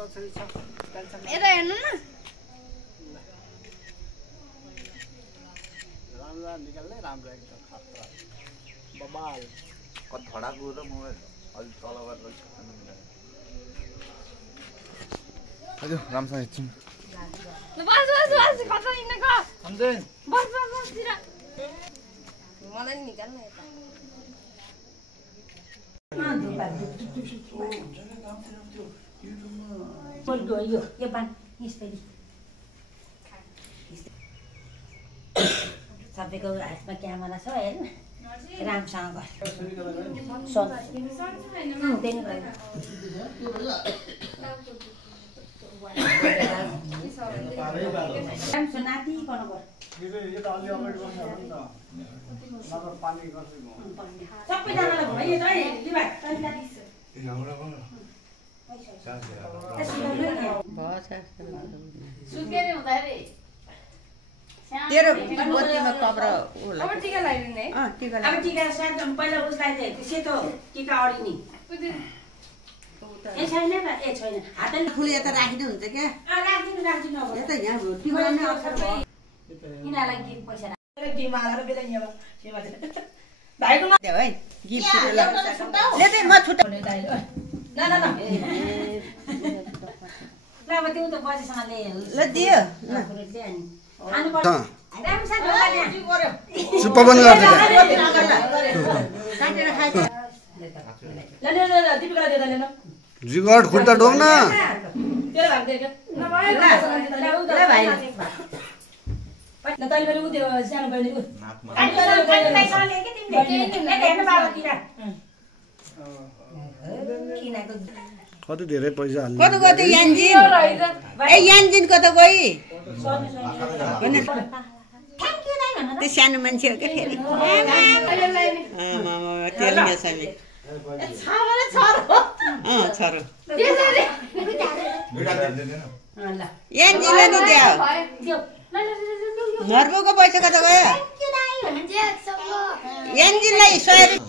यता हेर्नु न राम्रो निकाल्ने राम्रो एकदम खतरा बबाल कति धडाको र मोबाइल अलि तल गरेर खानु मिलायो हजुर रामसँग एकछिन बस बस बस कता हिँडेको सम्झेन बस बस बस तिर मलाई नि निकाल्नु यता यो बान यसरी सबैको हातमा क्यामेरा छ हेर्नु रामसँग नाति सुकेर हुँदाखेरि तेरो बत्तीमा कपडा अब टीका लगाइदिने अ टीका अब टीका सानो पहिला उसलाई चाहिँ सेतो टीका अडिनी ए छैन र ए छैन हातले फुल यता राखिदिनु हुन्छ क्या राखिदिनु अब यता यहाँ टीका लगाउने अवसर भयो यिनीहरूलाई गिफ्ट पैसा हालेर बेला यहाँ भाइको देऊ है गिफ्ट ले दे म छुट्टा ल अब त्यो त बजेसँग ल दियो सुप्पा बन्द गर्छ काटेर खाइछ जिगट खुट्टा डोक्न कति धेरै पैसा हाल्नु कता गयो यान्जिन ए यान्जिनको त गई त्यो सानो मान्छे हो क्या फेरि तेल मेसामी छोरो यान्जिनले नि दियो नर्बुको पैसा कता गयो यान्जिनलाई 100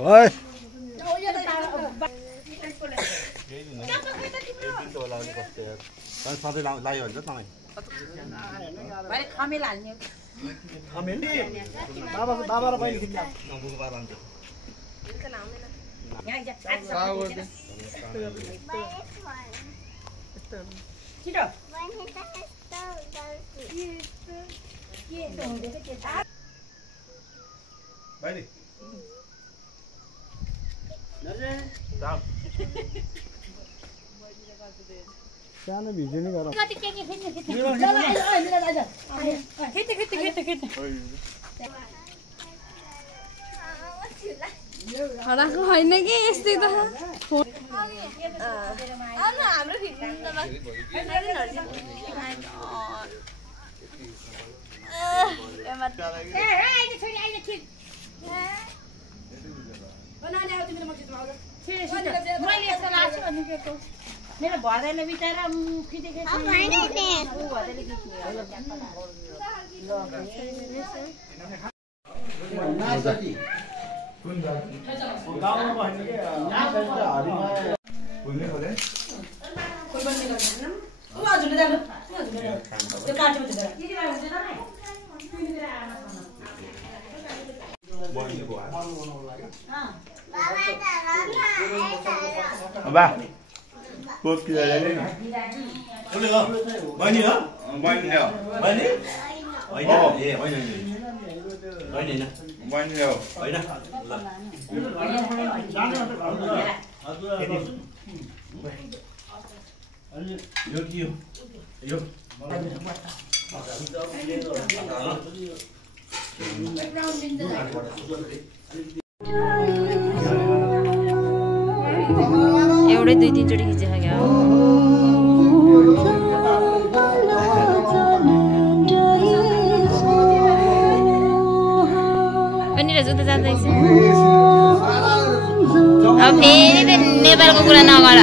ओइ सधैँ लायो हुन्छ तपाईँ खमेल हाल्ने बाबा र बहिनी किन्ने छिटो बहिनी सानो भिडियो नै गर खडाको होइन कि यस्तै त हाम्रो मेरो भदैले बिचारा बा कोक किराले नि बोले हो बहिनी हो बहिनी ल्याऊ बहिनी होइन ए होइन होइन बहिनी ल्याऊ होइन यो के हो यो एउटै 2-3 चोटि खिचेको क्या अनि रजु त जाँदैछ अब फेरि नेपालको कुरा नगर